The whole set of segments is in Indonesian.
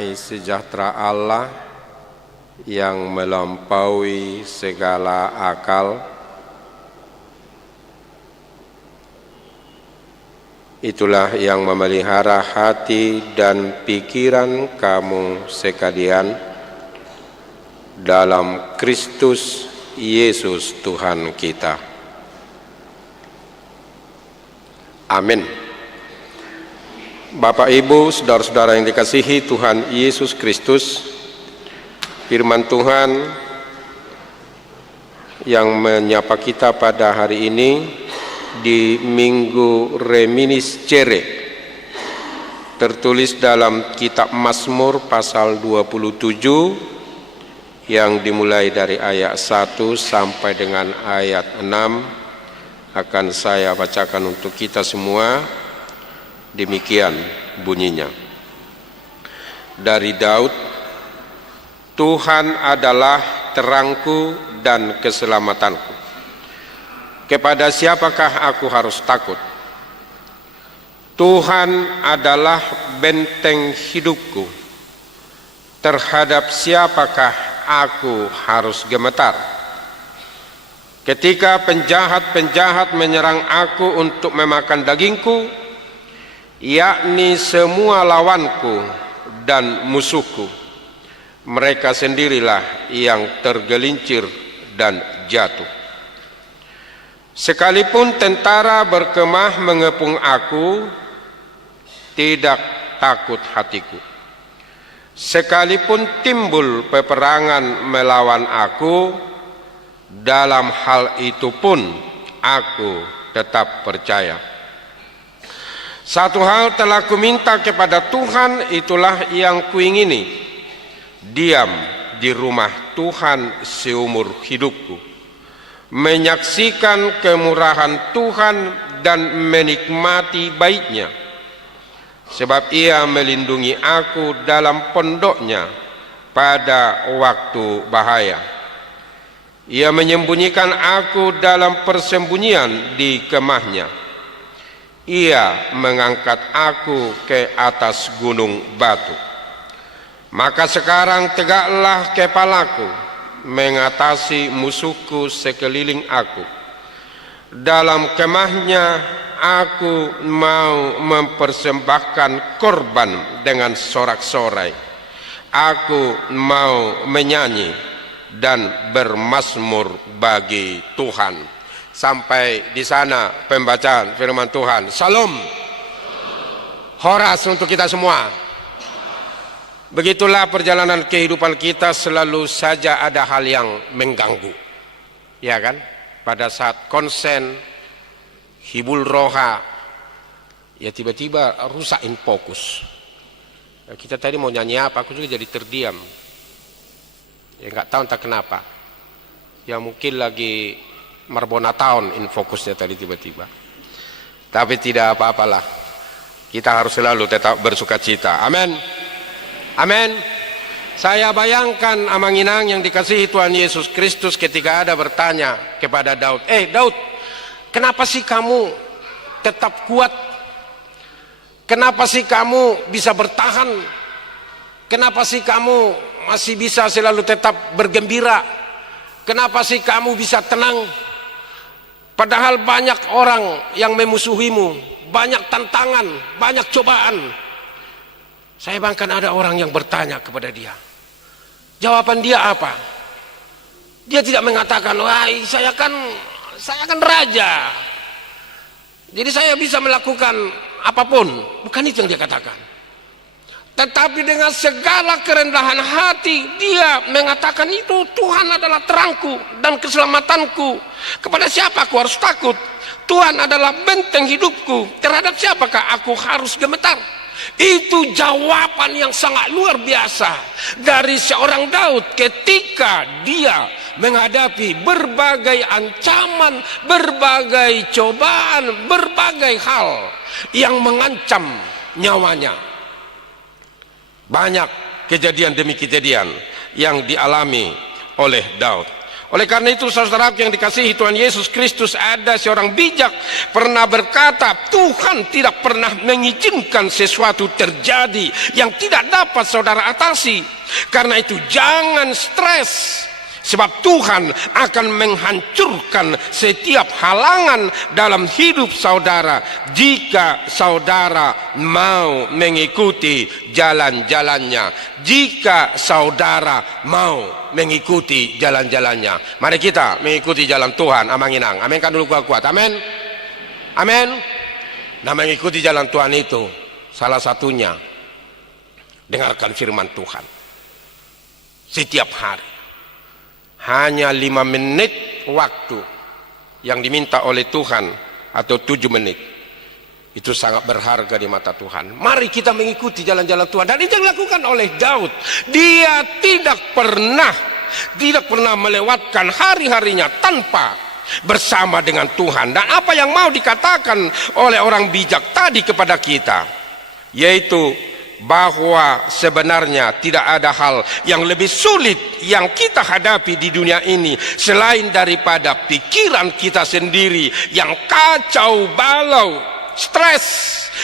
Damai sejahtera Allah yang melampaui segala akal itulah yang memelihara hati dan pikiran kamu sekalian dalam Kristus Yesus Tuhan kita. Amin. Bapak, Ibu, saudara-saudara yang dikasihi Tuhan Yesus Kristus, firman Tuhan yang menyapa kita pada hari ini di Minggu Reminis Cere tertulis dalam kitab Mazmur pasal 27 yang dimulai dari ayat 1 sampai dengan ayat 6 akan saya bacakan untuk kita semua. Demikian bunyinya. Dari Daud, Tuhan adalah terangku dan keselamatanku. Kepada siapakah aku harus takut? Tuhan adalah benteng hidupku. Terhadap siapakah aku harus gemetar? Ketika penjahat-penjahat menyerang aku untuk memakan dagingku, yakni semua lawanku dan musuhku, mereka sendirilah yang tergelincir dan jatuh. Sekalipun tentara berkemah mengepung aku, tidak takut hatiku. Sekalipun timbul peperangan melawan aku, dalam hal itu pun aku tetap percaya. Satu hal telah kuminta kepada Tuhan, itulah yang kuingini, diam di rumah Tuhan seumur hidupku, menyaksikan kemurahan Tuhan dan menikmati baiknya. Sebab Ia melindungi aku dalam pondoknya pada waktu bahaya. Ia menyembunyikan aku dalam persembunyian di kemahnya. Ia mengangkat aku ke atas gunung batu. Maka sekarang tegaklah kepalaku mengatasi musuhku sekeliling aku. Dalam kemahnya aku mau mempersembahkan korban dengan sorak-sorai. Aku mau menyanyi dan bermazmur bagi Tuhan. Sampai di sana pembacaan firman Tuhan. Salam. Horas untuk kita semua. Begitulah perjalanan kehidupan kita, selalu saja ada hal yang mengganggu. Ya kan? Pada saat konsen, hibul roha, ya tiba-tiba rusakin fokus. Ya, kita tadi mau nyanyi apa, aku juga jadi terdiam. Ya nggak tahu entah kenapa. Ya mungkin lagi Marbona Town in fokusnya tadi tiba-tiba. Tapi tidak apa-apalah. Kita harus selalu tetap bersuka cita. Amin. Amin. Saya bayangkan Amanginang yang dikasihi Tuhan Yesus Kristus ketika ada bertanya kepada Daud, Daud, kenapa sih kamu tetap kuat? Kenapa sih kamu bisa bertahan? Kenapa sih kamu masih bisa selalu tetap bergembira? Kenapa sih kamu bisa tenang? Padahal banyak orang yang memusuhimu, banyak tantangan, banyak cobaan. Saya bahkan ada orang yang bertanya kepada dia. Jawaban dia apa? Dia tidak mengatakan, wah saya kan raja. Jadi saya bisa melakukan apapun. Bukan itu yang dia katakan. Tetapi dengan segala kerendahan hati, dia mengatakan itu Tuhan adalah terangku dan keselamatanku. Kepada siapa aku harus takut? Tuhan adalah benteng hidupku. Terhadap siapakah aku harus gemetar? Itu jawaban yang sangat luar biasa dari seorang Daud ketika dia menghadapi berbagai ancaman, berbagai cobaan, berbagai hal yang mengancam nyawanya. Banyak kejadian demi kejadian yang dialami oleh Daud. Oleh karena itu saudaraku yang dikasihi Tuhan Yesus Kristus, ada seorang bijak pernah berkata, Tuhan tidak pernah mengizinkan sesuatu terjadi yang tidak dapat saudara atasi. Karena itu jangan stres, sebab Tuhan akan menghancurkan setiap halangan dalam hidup saudara jika saudara mau mengikuti jalan-jalannya. Jika saudara mau mengikuti jalan-jalannya. Mari kita mengikuti jalan Tuhan. Amanginang. Amin kan dulu kuat-kuat. Amin. Amin. Nah, mengikuti jalan Tuhan itu salah satunya dengarkan firman Tuhan setiap hari. Hanya 5 menit waktu yang diminta oleh Tuhan, atau 7 menit, itu sangat berharga di mata Tuhan. Mari kita mengikuti jalan-jalan Tuhan. Dan itu yang dilakukan oleh Daud. Dia tidak pernah melewatkan hari-harinya tanpa bersama dengan Tuhan. Dan apa yang mau dikatakan oleh orang bijak tadi kepada kita, yaitu bahwa sebenarnya tidak ada hal yang lebih sulit yang kita hadapi di dunia ini selain daripada pikiran kita sendiri yang kacau balau, stres,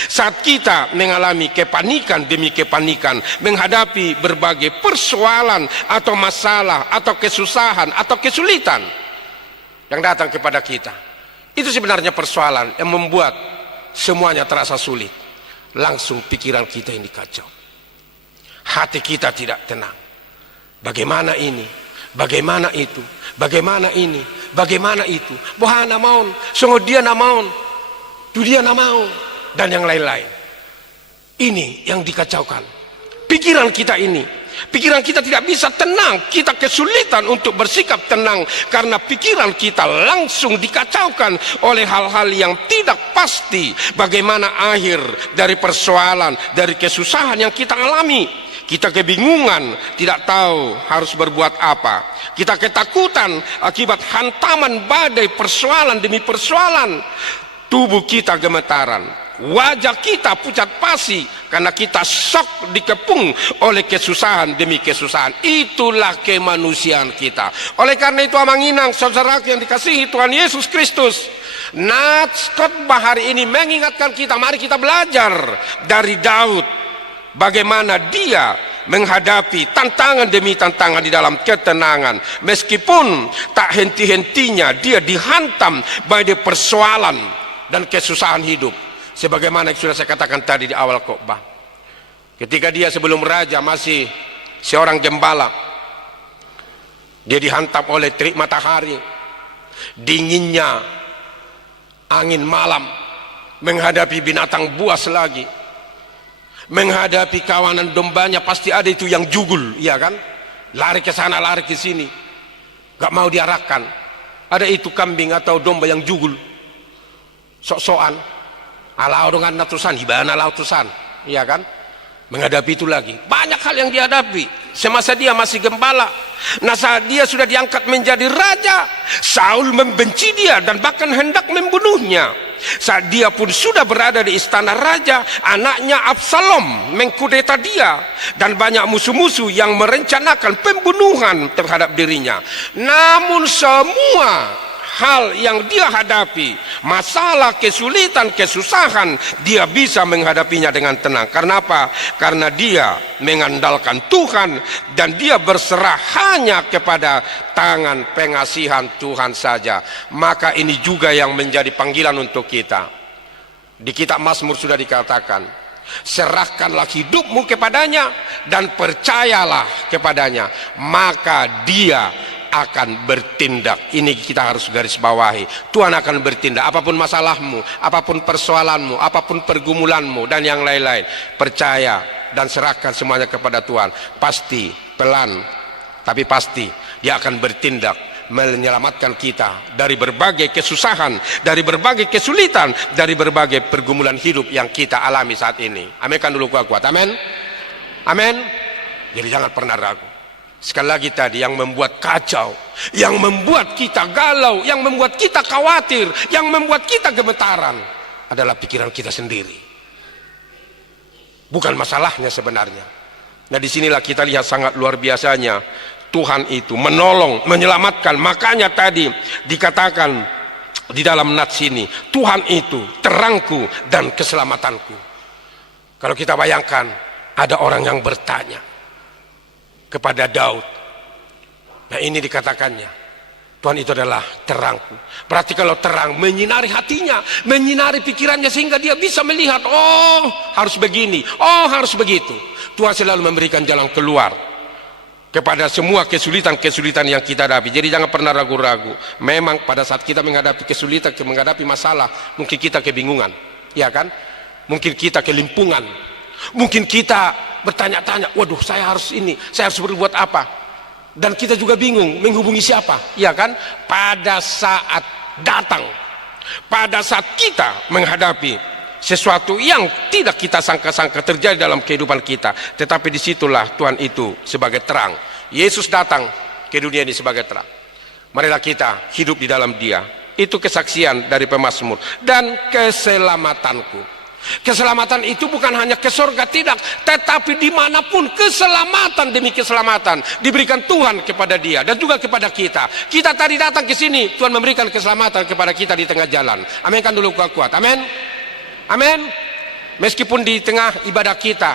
saat kita mengalami kepanikan demi kepanikan menghadapi berbagai persoalan atau masalah atau kesusahan atau kesulitan yang datang kepada kita. Itu sebenarnya persoalan yang membuat semuanya terasa sulit. Langsung pikiran kita ini kacau, hati kita tidak tenang. Bagaimana ini, bagaimana itu, bagaimana ini, bagaimana itu. Bohana maun, sungguh dia namaun, tu dia namaun, dan yang lain-lain. Ini yang dikacaukan pikiran kita ini. Pikiran kita tidak bisa tenang, kita kesulitan untuk bersikap tenang karena pikiran kita langsung dikacaukan oleh hal-hal yang tidak pasti. Bagaimana akhir dari persoalan, dari kesusahan yang kita alami. Kita kebingungan, tidak tahu harus berbuat apa. Kita ketakutan akibat hantaman badai persoalan demi persoalan. Tubuh kita gemetaran. Wajah kita pucat pasi karena kita sok dikepung oleh kesusahan demi kesusahan. Itulah kemanusiaan kita. Oleh karena itu amanginang saudaraku yang dikasihi Tuhan Yesus Kristus, nats khotbah hari ini mengingatkan kita, mari kita belajar dari Daud bagaimana dia menghadapi tantangan demi tantangan di dalam ketenangan. Meskipun tak henti-hentinya dia dihantam badai persoalan dan kesusahan hidup. Sebagaimana yang sudah saya katakan tadi di awal khotbah, ketika dia sebelum raja masih seorang gembala, dia dihantam oleh terik matahari, dinginnya angin malam, menghadapi binatang buas lagi, menghadapi kawanan dombanya. Pasti ada itu yang jugul, ya kan, lari ke sana lari ke sini, gak mau diarahkan. Ada itu kambing atau domba yang jugul, sok-sokan, alau dengan natusan, hibana lautusan, iya kan? Menghadapi itu lagi. Banyak hal yang dihadapi semasa dia masih gembala. Nah, saat dia sudah diangkat menjadi raja, Saul membenci dia dan bahkan hendak membunuhnya. Saat dia pun sudah berada di istana raja, anaknya Absalom mengkudeta dia dan banyak musuh-musuh yang merencanakan pembunuhan terhadap dirinya. Namun semua hal yang dia hadapi, masalah, kesulitan, kesusahan, dia bisa menghadapinya dengan tenang. Karena apa? Karena dia mengandalkan Tuhan dan dia berserah hanya kepada tangan pengasihan Tuhan saja. Maka ini juga yang menjadi panggilan untuk kita. Di kitab Mazmur sudah dikatakan, serahkanlah hidupmu kepadanya dan percayalah kepadanya, maka dia akan bertindak. Ini kita harus garis bawahi. Tuhan akan bertindak. Apapun masalahmu, apapun persoalanmu, apapun pergumulanmu dan yang lain-lain, percaya dan serahkan semuanya kepada Tuhan. Pasti, pelan tapi pasti dia akan bertindak menyelamatkan kita dari berbagai kesusahan, dari berbagai kesulitan, dari berbagai pergumulan hidup yang kita alami saat ini. Aminkan dulu kuat-kuat. Amin. Amin. Jadi jangan pernah ragu. Sekali lagi tadi, yang membuat kacau, yang membuat kita galau, yang membuat kita khawatir, yang membuat kita gemetaran adalah pikiran kita sendiri. Bukan masalahnya sebenarnya. Nah, disinilah kita lihat sangat luar biasanya Tuhan itu menolong, menyelamatkan. Makanya tadi dikatakan di dalam nats ini, Tuhan itu terangku dan keselamatanku. Kalau kita bayangkan, ada orang yang bertanya kepada Daud. Nah ini dikatakannya, Tuhan itu adalah terangku. Berarti kalau terang menyinari hatinya, menyinari pikirannya, sehingga dia bisa melihat, oh harus begini, oh harus begitu. Tuhan selalu memberikan jalan keluar kepada semua kesulitan-kesulitan yang kita hadapi. Jadi jangan pernah ragu-ragu. Memang pada saat kita menghadapi kesulitan, menghadapi masalah, mungkin kita kebingungan, ya kan? Mungkin kita kelimpungan, mungkin kita bertanya-tanya, waduh saya harus ini, saya harus berbuat apa? Dan kita juga bingung menghubungi siapa, ya kan? Pada saat datang, pada saat kita menghadapi sesuatu yang tidak kita sangka-sangka terjadi dalam kehidupan kita, tetapi disitulah Tuhan itu sebagai terang. Yesus datang ke dunia ini sebagai terang. Marilah kita hidup di dalam Dia. Itu kesaksian dari pemazmur. Dan keselamatanku. Keselamatan itu bukan hanya ke surga, tidak, tetapi dimanapun keselamatan demi keselamatan diberikan Tuhan kepada dia dan juga kepada kita. Kita tadi datang ke sini, Tuhan memberikan keselamatan kepada kita di tengah jalan. Amin kan dulu kuat-kuat. Amin. Amin. Meskipun di tengah ibadah kita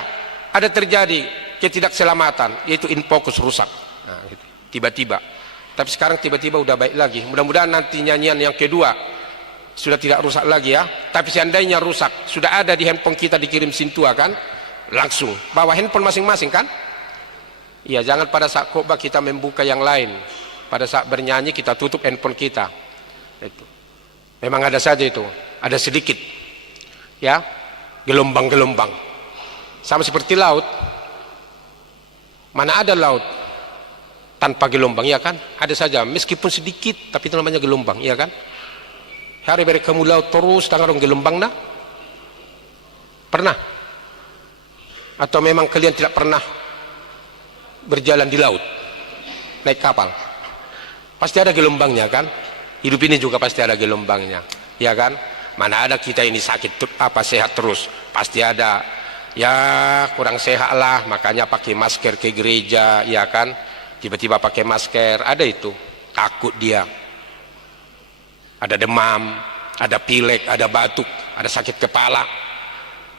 ada terjadi ketidakselamatan, yaitu infocus rusak. Nah, tiba-tiba. Tapi sekarang tiba-tiba udah baik lagi. Mudah-mudahan nanti nyanyian yang kedua sudah tidak rusak lagi ya. Tapi seandainya rusak, sudah ada di handphone kita dikirim Sintua kan? Langsung bawa handphone masing-masing kan? Iya, jangan pada saat khotbah kita membuka yang lain. Pada saat bernyanyi kita tutup handphone kita. Itu. Memang ada saja itu. Ada sedikit. Ya, gelombang-gelombang. Sama seperti laut. Mana ada laut tanpa gelombang, ya kan? Ada saja, meskipun sedikit, tapi itu namanya gelombang, ya kan? Hari beri kamu laut terus tangan gelombang nah? Pernah? Atau memang kalian tidak pernah berjalan di laut, naik kapal? Pasti ada gelombangnya kan? Hidup ini juga pasti ada gelombangnya, ya kan? Mana ada kita ini sakit apa sehat terus, pasti ada ya kurang sehat lah, makanya pakai masker ke gereja, ya kan? Tiba-tiba pakai masker, ada itu, takut dia, ada demam, ada pilek, ada batuk, ada sakit kepala.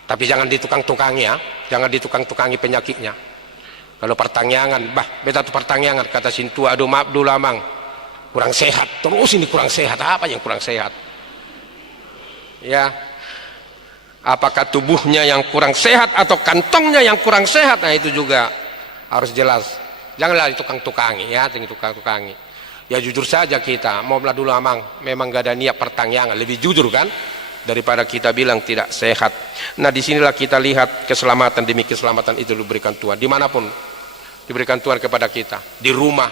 Tapi jangan ditukang-tukangi ya, jangan ditukang-tukangi penyakitnya. Kalau pertanyaan, bah beta tuh pertanyaan, kata Sintua, aduh maaf dulu amang, kurang sehat, terus ini kurang sehat, apa yang kurang sehat? Ya, apakah tubuhnya yang kurang sehat atau kantongnya yang kurang sehat? Nah itu juga harus jelas. Janganlah ditukang-tukangi ya, ditukang-tukangi. Ya jujur saja kita, mau belah dulu amang, memang gak ada niat pertanyaan, lebih jujur kan daripada kita bilang tidak sehat. Nah disinilah kita lihat keselamatan demi keselamatan itu diberikan Tuhan. Dimanapun diberikan Tuhan kepada kita, di rumah,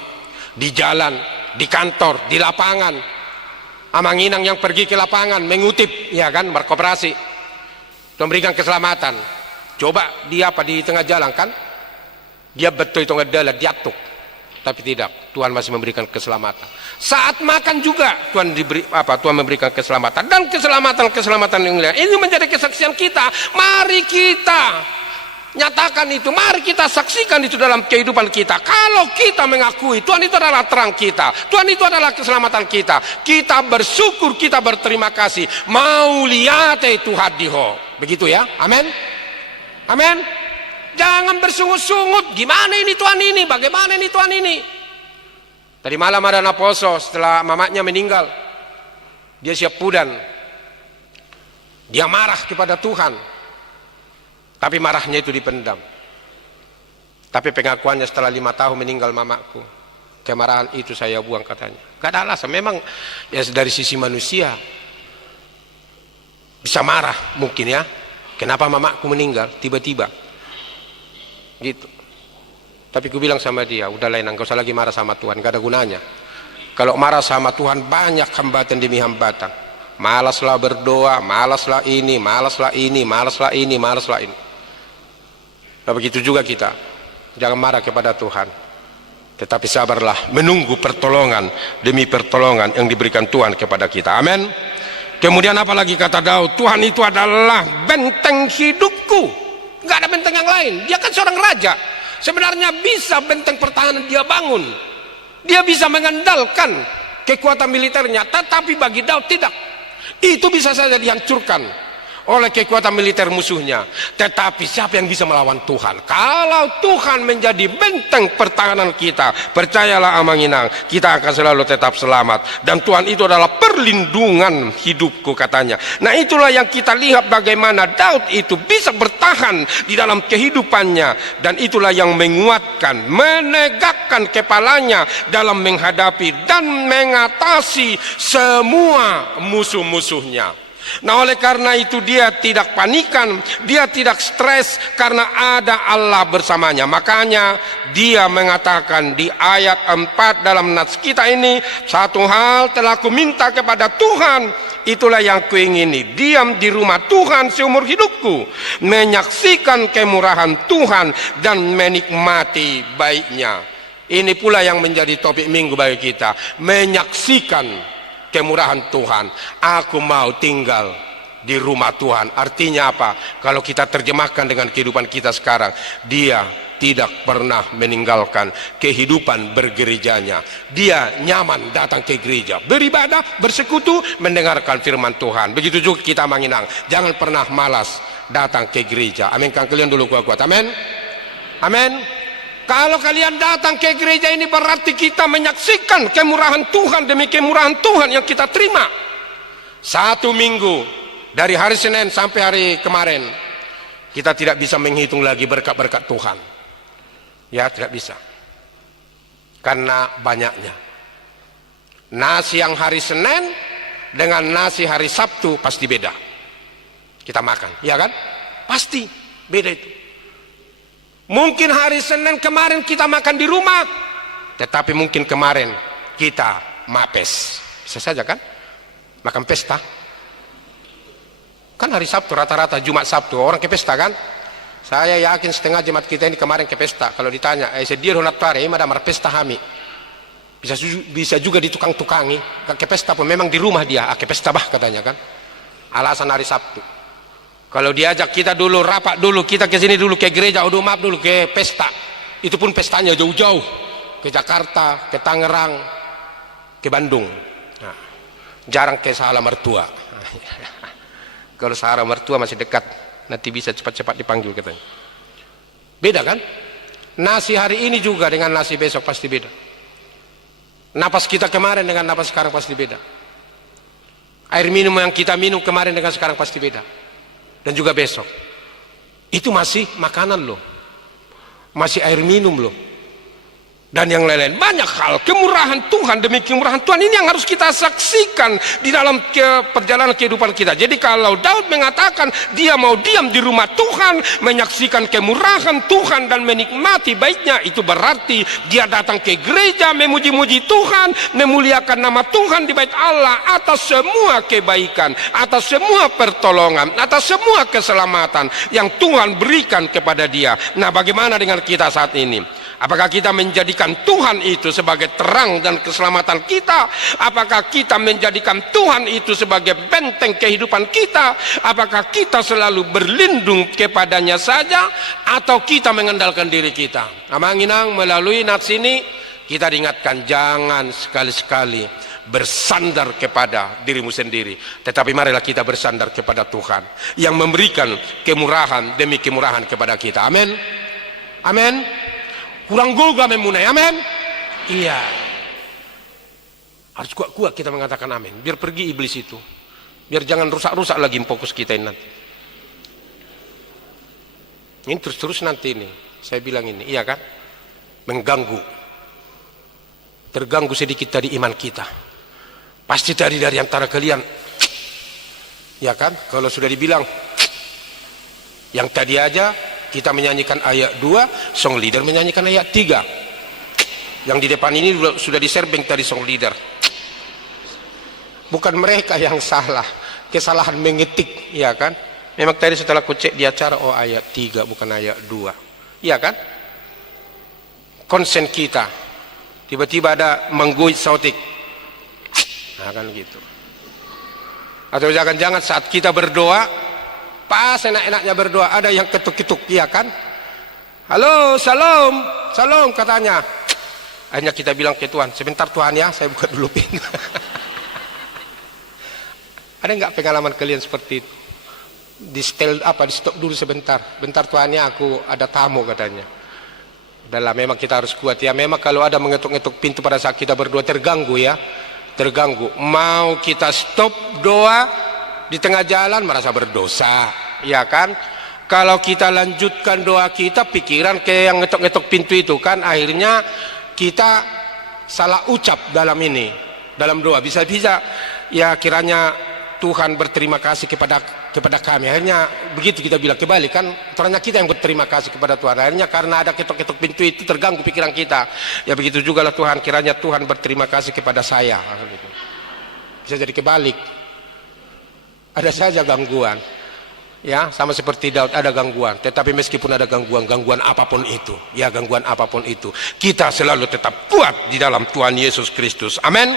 di jalan, di kantor, di lapangan. Amang Inang yang pergi ke lapangan mengutip, ya kan, berkooperasi, memberikan keselamatan. Coba dia apa di tengah jalan kan, dia betul itu adalah diatuk, tapi tidak, Tuhan masih memberikan keselamatan. Saat makan juga Tuhan diberi apa? Tuhan memberikan keselamatan dan keselamatan yang lain. Ini menjadi kesaksian kita. Mari kita nyatakan itu, mari kita saksikan itu dalam kehidupan kita. Kalau kita mengakui Tuhan itu adalah terang kita, Tuhan itu adalah keselamatan kita, kita bersyukur, kita berterima kasih. Mau lihat itu hadiho, begitu ya, amin, amin. Jangan bersungut-sungut, gimana ini Tuhan ini, bagaimana ini Tuhan ini. Tadi malam ada Naposo, setelah mamaknya meninggal, dia siap pudan, dia marah kepada Tuhan. Tapi marahnya itu dipendam. Tapi pengakuannya setelah 5 tahun meninggal mamaku, kemarahan itu saya buang katanya. Gak ada alasan, memang ya dari sisi manusia bisa marah mungkin ya. Kenapa mamaku meninggal tiba-tiba? Gitu. Tapi ku bilang sama dia, udah lain, enggak usah lagi marah sama Tuhan, gak ada gunanya. Kalau marah sama Tuhan banyak hambatan demi hambatan. Malaslah berdoa, malaslah ini, malaslah ini, malaslah ini, malaslah ini. Nah begitu juga kita, jangan marah kepada Tuhan, tetapi sabarlah menunggu pertolongan demi pertolongan yang diberikan Tuhan kepada kita. Amin. Kemudian apalagi kata Daud, Tuhan itu adalah benteng hidupku, nggak ada benteng yang lain. Dia kan seorang raja, Sebenarnya bisa benteng pertahanan dia bangun. Dia bisa mengandalkan kekuatan militernya, tetapi bagi Daud tidak. Itu bisa saja dihancurkan oleh kekuatan militer musuhnya. Tetapi siapa yang bisa melawan Tuhan? Kalau Tuhan menjadi benteng pertahanan kita, percayalah Amanginang, kita akan selalu tetap selamat. Dan Tuhan itu adalah perlindungan hidupku, katanya. Nah, itulah yang kita lihat bagaimana Daud itu bisa bertahan di dalam kehidupannya. Dan itulah yang menguatkan, menegakkan kepalanya dalam menghadapi dan mengatasi semua musuh-musuhnya. Nah, oleh karena itu dia tidak panikan, dia tidak stres karena ada Allah bersamanya. Makanya dia mengatakan di ayat 4 dalam nats kita ini, satu hal telah ku minta kepada Tuhan, itulah yang kuingini, diam di rumah Tuhan seumur hidupku, menyaksikan kemurahan Tuhan dan menikmati baiknya. Ini pula yang menjadi topik minggu bagi kita, menyaksikan kemurahan Tuhan. Aku mau tinggal di rumah Tuhan. Artinya apa? Kalau kita terjemahkan dengan kehidupan kita sekarang, dia tidak pernah meninggalkan kehidupan bergerejanya. Dia nyaman datang ke gereja, beribadah, bersekutu, mendengarkan firman Tuhan. Begitu juga kita Manginang, jangan pernah malas datang ke gereja. Amin. Kan kalian dulu kuat-kuat. Amin. Amin. Kalau kalian datang ke gereja ini berarti kita menyaksikan kemurahan Tuhan demi kemurahan Tuhan yang kita terima. Satu minggu dari hari Senin sampai hari kemarin, kita tidak bisa menghitung lagi berkat-berkat Tuhan. Ya, tidak bisa. Karena banyaknya. Nasi yang hari Senin dengan nasi hari Sabtu pasti beda. Kita makan, ya kan? Pasti beda itu. Mungkin hari Senin kemarin kita makan di rumah, tetapi mungkin kemarin kita mapes. Bisa saja kan? Makan pesta. Kan hari Sabtu rata-rata Jumat Sabtu orang ke pesta kan? Saya yakin setengah jemaat kita ini kemarin ke pesta. Kalau ditanya, sedir honat pare, ada pesta kami. Bisa juga ditukang-tukangi. Ke pesta pun memang di rumah dia, ke pesta bah katanya kan? Alasan hari Sabtu. Kalau diajak kita dulu rapat dulu, kita ke sini dulu ke gereja, udah maaf dulu ke pesta. Itu pun pestanya jauh-jauh, ke Jakarta, ke Tangerang, ke Bandung. Nah, jarang ke Sahala Mertua. Kalau Sahala Mertua masih dekat, nanti bisa cepat-cepat dipanggil katanya. Beda kan? Nasi hari ini juga dengan nasi besok pasti beda. Napas kita kemarin dengan napas sekarang pasti beda. Air minum yang kita minum kemarin dengan sekarang pasti beda. Dan juga besok itu masih makanan loh, masih air minum loh, dan yang lain-lain. Banyak hal kemurahan Tuhan demi kemurahan Tuhan ini yang harus kita saksikan di dalam perjalanan kehidupan kita. Jadi kalau Daud mengatakan dia mau diam di rumah Tuhan, menyaksikan kemurahan Tuhan dan menikmati baiknya, itu berarti dia datang ke gereja memuji-muji Tuhan, memuliakan nama Tuhan di bait Allah atas semua kebaikan, atas semua pertolongan, atas semua keselamatan yang Tuhan berikan kepada dia. Nah, bagaimana dengan kita saat ini? Apakah kita menjadikan Tuhan itu sebagai terang dan keselamatan kita? Apakah kita menjadikan Tuhan itu sebagai benteng kehidupan kita? Apakah kita selalu berlindung kepadanya saja, atau kita mengandalkan diri kita? Amanginang, melalui nats ini kita diingatkan jangan sekali-sekali bersandar kepada dirimu sendiri, tetapi marilah kita bersandar kepada Tuhan yang memberikan kemurahan demi kemurahan kepada kita. Amin. Amin. Kurang juga memunai, amin. Iya, harus kuat-kuat kita mengatakan amin, biar pergi iblis itu, biar jangan rusak-rusak lagi fokus kita ini nanti. Ini terus-terus nanti ini saya bilang ini, iya kan, mengganggu, terganggu sedikit tadi iman kita. Pasti tadi dari antara kalian, ya kan, kalau sudah dibilang yang tadi aja kita menyanyikan ayat 2, song leader menyanyikan ayat 3. Yang di depan ini sudah diserbeng tadi song leader. Bukan mereka yang salah, kesalahan mengetik, ya kan? Memang tadi setelah ku cek di acara, oh ayat 3 bukan ayat 2. Ya kan? Konsen kita. Tiba-tiba ada mengguit sautik. Nah kan gitu. Atau jangan-jangan saat kita berdoa, pas enak-enaknya berdoa ada yang ketuk-ketuk, ya kan? Halo, salam, salam katanya. Akhirnya kita bilang ke Tuhan, sebentar Tuhan ya, saya buka dulu pintu. Ada nggak pengalaman kalian seperti itu? Di stop dulu sebentar. Bentar Tuhan ya, aku ada tamu katanya. Dalam memang kita harus kuat ya. Memang kalau ada mengetuk-ngetuk pintu pada saat kita berdua terganggu ya, terganggu. Mau kita stop doa di tengah jalan merasa berdosa, ya kan? Kalau kita lanjutkan doa kita, pikiran kayak yang ngetok-ngetok pintu itu kan, akhirnya kita salah ucap dalam ini, dalam doa. Bisa-bisa ya kiranya Tuhan berterima kasih kepada kami. Akhirnya begitu kita bilang kembali kan, ternyata kita yang berterima kasih kepada Tuhan. Akhirnya karena ada ketok-ketok pintu itu terganggu pikiran kita. Ya begitu juga lah Tuhan, kiranya Tuhan berterima kasih kepada saya. Bisa jadi kebalik. Ada saja gangguan. Ya, sama seperti Daud ada gangguan, tetapi meskipun ada gangguan apapun itu, ya gangguan apapun itu, kita selalu tetap kuat di dalam Tuhan Yesus Kristus. Amin.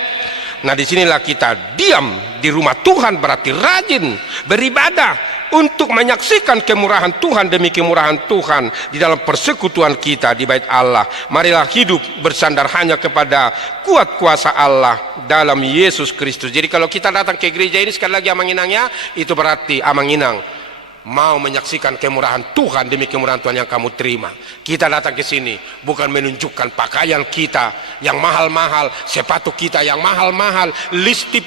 Nah, disinilah kita diam di rumah Tuhan, berarti rajin beribadah untuk menyaksikan kemurahan Tuhan demi kemurahan Tuhan di dalam persekutuan kita di bait Allah. Marilah hidup bersandar hanya kepada kuat kuasa Allah dalam Yesus Kristus. Jadi kalau kita datang ke gereja ini sekali lagi amanginangnya, itu berarti amanginang mau menyaksikan kemurahan Tuhan demi kemurahan Tuhan yang kamu terima. Kita datang ke sini bukan menunjukkan pakaian kita yang mahal-mahal, sepatu kita yang mahal-mahal, listip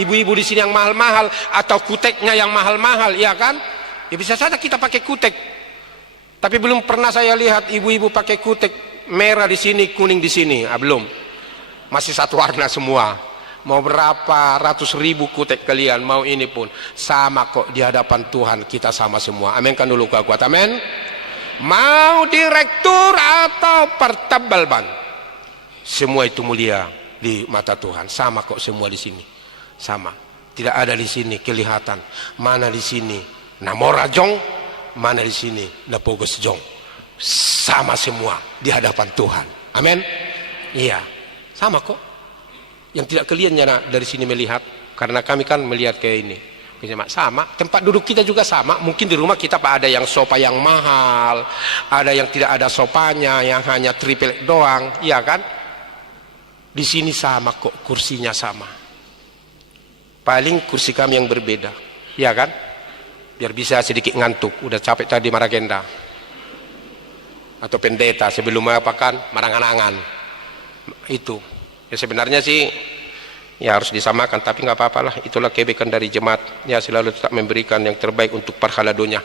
ibu-ibu di sini yang mahal-mahal, atau kuteknya yang mahal-mahal, ya kan? Ya bisa saja kita pakai kutek, tapi belum pernah saya lihat ibu-ibu pakai kutek merah di sini, kuning di sini. Belum, masih satu warna semua. Mau berapa ratus ribu kutek kalian, mau ini pun sama kok di hadapan Tuhan, kita sama semua. Amin kan dulu kuat, amin. Mau direktur atau pertebal ban, semua itu mulia di mata Tuhan, sama kok semua di sini, sama. Tidak ada di sini kelihatan mana di sini namora jong, mana di sini napogos jong, sama semua di hadapan Tuhan. Amin. Iya, sama kok. Yang tidak kalian dari sini melihat, karena kami kan melihat kayak ini sama, tempat duduk kita juga sama. Mungkin di rumah kita ada yang sofa yang mahal, ada yang tidak ada sofanya, yang hanya triple doang, ya kan? Di sini sama kok, kursinya sama, paling kursi kami yang berbeda, ya kan? Biar bisa sedikit ngantuk, udah capek tadi maragenda atau pendeta sebelum apakan marangan-angan itu. Ya sebenarnya sih ya harus disamakan, tapi nggak apa-apa lah, itulah kebaikan dari jemaat ya, selalu tetap memberikan yang terbaik untuk pahala dunia.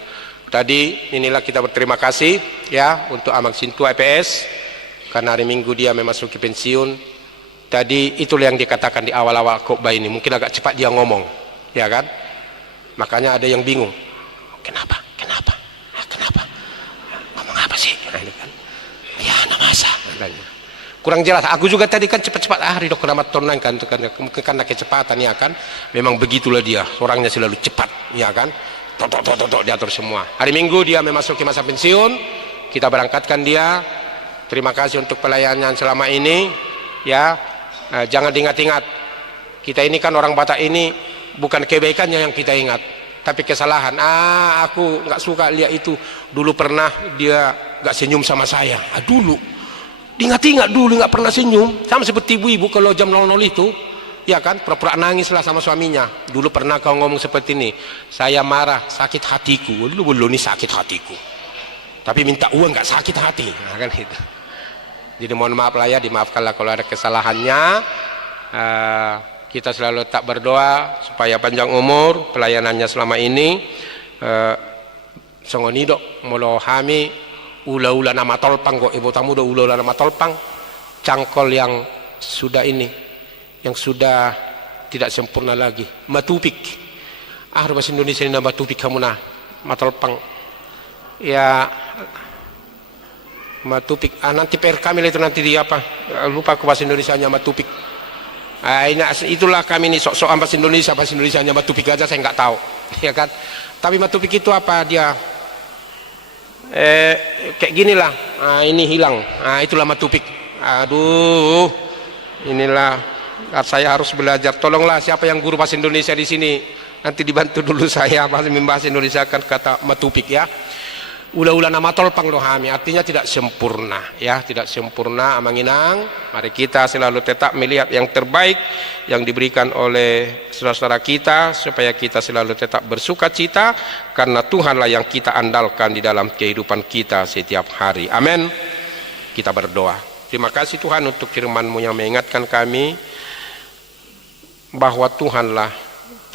Tadi inilah kita berterima kasih ya untuk Amang Sintu IPS, karena hari Minggu dia memasuki pensiun. Tadi itulah yang dikatakan di awal-awal khotbah ini, mungkin agak cepat dia ngomong, ya kan? Makanya ada yang bingung, kenapa ngomong apa sih? Nah, ini kan ya namasa kurang jelas. Aku juga tadi kan cepat-cepat hari dokter Ahmad Tonang kan, karena kecepatan ya kan, memang begitulah dia, orangnya selalu cepat ya kan, tok diatur semua. Hari Minggu dia memasuki masa pensiun, kita berangkatkan dia. Terima kasih untuk pelayanan selama ini ya. Jangan diingat-ingat, kita ini kan orang Batak ini bukan kebaikannya yang kita ingat, tapi kesalahan. Aku nggak suka lihat itu, dulu pernah dia nggak senyum sama saya, dulu diingat-ingat dulu nggak pernah senyum, sama seperti ibu-ibu kalau jam 00 itu ya kan, pura-pura nangis lah sama suaminya. Dulu pernah kau ngomong seperti ini, saya marah, sakit hatiku. Dulu ini sakit hatiku, tapi minta uang nggak sakit hati, nah, kan gitu. Jadi mohon maaf lah ya, dimaafkanlah kalau ada kesalahannya. Kita selalu tak berdoa supaya panjang umur pelayanannya selama ini. Songonidok molo hami ula-ula nama tolpang kok, ibu tamu udah ula-ula nama tolpang, cangkol yang sudah ini, yang sudah tidak sempurna lagi, matupik. Bahasa Indonesia ini matupik kamu nah, matolpang. Ya matupik. Nanti PR kami itu nanti di apa? Lupa aku bahasa Indonesianya matupik. Itulah kami ini sok-sok bahasa Indonesianya matupik aja saya nggak tahu, ya kan? Tapi matupik itu apa dia? Kayak gini lah, ini hilang, itulah matupik. Aduh, inilah saya harus belajar. Tolonglah siapa yang guru bahasa Indonesia di sini, nanti dibantu dulu saya bahasa Indonesia kan kata matupik ya. ula-ula nama tolpang lohami, artinya tidak sempurna, ya, tidak sempurna amanginang. Mari kita selalu tetap melihat yang terbaik yang diberikan oleh saudara-saudara kita, supaya kita selalu tetap bersuka cita, karena Tuhanlah yang kita andalkan di dalam kehidupan kita setiap hari. Amin. Kita berdoa. Terima kasih Tuhan untuk firman-Mu yang mengingatkan kami bahwa Tuhanlah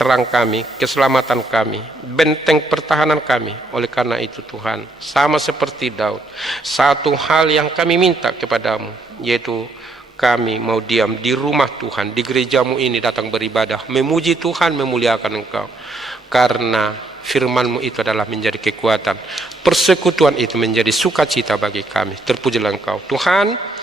terang kami, keselamatan kami, benteng pertahanan kami. Oleh karena itu Tuhan, sama seperti Daud, satu hal yang kami minta kepadamu, yaitu kami mau diam di rumah Tuhan, di gereja-Mu ini, datang beribadah, memuji Tuhan, memuliakan Engkau. Karena firman-Mu itu adalah menjadi kekuatan, persekutuan itu menjadi sukacita bagi kami. Terpujilah Engkau Tuhan.